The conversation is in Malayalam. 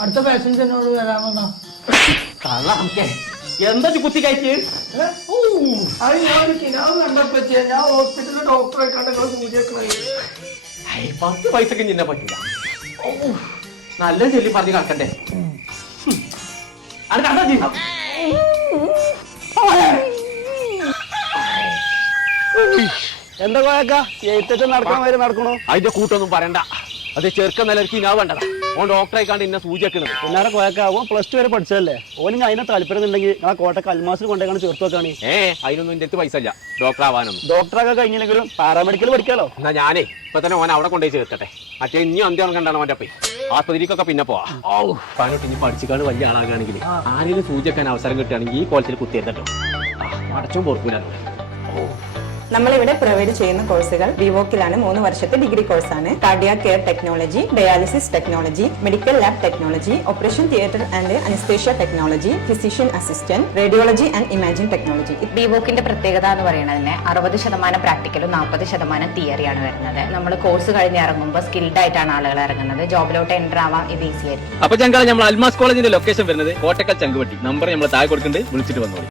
അടുത്ത പാസഞ്ചറിനോട് വരാമെന്നാ നമുക്ക് എന്താ കുത്തി കഴിച്ച് അത് ഞാൻ കിനാവ് കണ്ടപ്പോ ഞാൻ ഹോസ്പിറ്റലിലെ ഡോക്ടറെ കണ്ട സൂചിയൊക്കെ 10 പൈസക്ക് നിന്നെ പറ്റില്ല. നല്ല ചെല്ലി പറഞ്ഞ് കറക്കണ്ടേ അത് കണ്ടാ ചെയ്യാം. എന്താ കോയക്ക എഴുത്തച്ഛൻ നടക്കണ വരെ നടക്കണോ? അതിന്റെ കൂട്ടൊന്നും പറയണ്ട. അത് ചെറുക്കം നിലർക്ക് ഇനാ വേണ്ടതാ. ഓൻ ഡോക്ടറെ കണ്ട് ഇന്നെ സൂചിക്കുന്നത്. പിന്നാലെ കോയക്ക ഓൻ +2 വരെ പഠിച്ചതല്ലേ. ഓനിങ് അതിനെ താല്പര്യം ഉണ്ടെങ്കിൽ ആ കോട്ടക്ക് അൽമാസിൽ കൊണ്ടേക്കാണ് ചേർത്ത് വെക്കാണ്. അതിനൊന്നും എന്റെ അടുത്ത് പൈസ ഇല്ല ഡോക്ടർ ആവാനൊന്നും. ഡോക്ടറൊക്കെ കഴിഞ്ഞില്ലെങ്കിലും പാരാമെഡിക്കൽ പഠിക്കാലോ. എന്നാ ഞാനേ ഇപ്പൊ തന്നെ ഓൻ അവിടെ കൊണ്ടുപോയി ചേർക്കട്ടെ. മറ്റേ ഇനി അന്ത്യം കണ്ടാണ് അവന്റെ അപ്പേ ആസ്പത്രിക്കൊക്കെ പിന്നെ പോവാ. പണിട്ട് ഇനി പഠിച്ചിക്കാണ് വലിയ ആളാകാണെങ്കിൽ ആരെങ്കിലും സൂചിക്കാൻ അവസരം കിട്ടുകയാണെങ്കിൽ ഈ കോളേജിൽ കുത്തിയെത്തട്ടോ. അടച്ചും പൊറക്കൂല. നമ്മളിവിടെ പ്രൊവൈഡ് ചെയ്യുന്ന കോഴ്സുകൾ വിവോക്കിലാണ് 3 വർഷത്തെ ഡിഗ്രി കോഴ്സാണ്. Cardiac care technology, dialysis technology, medical lab technology, operation theatre and anaesthesia technology, physician assistant, radiology and imaging technology. വിവോക്കിന്റെ പ്രത്യേകത എന്ന് പറയുന്നത് 60% പ്രാക്ടിക്കലും 40% തിയറിയാണ് വരുന്നത്. നമ്മൾ കോഴ്സ് കഴിഞ്ഞ് ഇറങ്ങുമ്പോൾ സ്കിൽഡ് ആയിട്ടാണ് ആളുകൾ ഇറങ്ങുന്നത്. ജോബിലോട്ട് എൻ്റർ ആവാൻ ഇത് ഈസി ആയിരിക്കും. അപ്പൊ ഞങ്ങൾ അൽമാസ് കോളേജിന്റെ ലൊക്കേഷൻ വരുന്നത് കോട്ടക്കൽ ചങ്കുവട്ടി. നമ്പർ നമ്മൾ താഴെ കൊടുക്കുന്നുണ്ട്, വിളിച്ചിട്ട് വന്നോളൂ.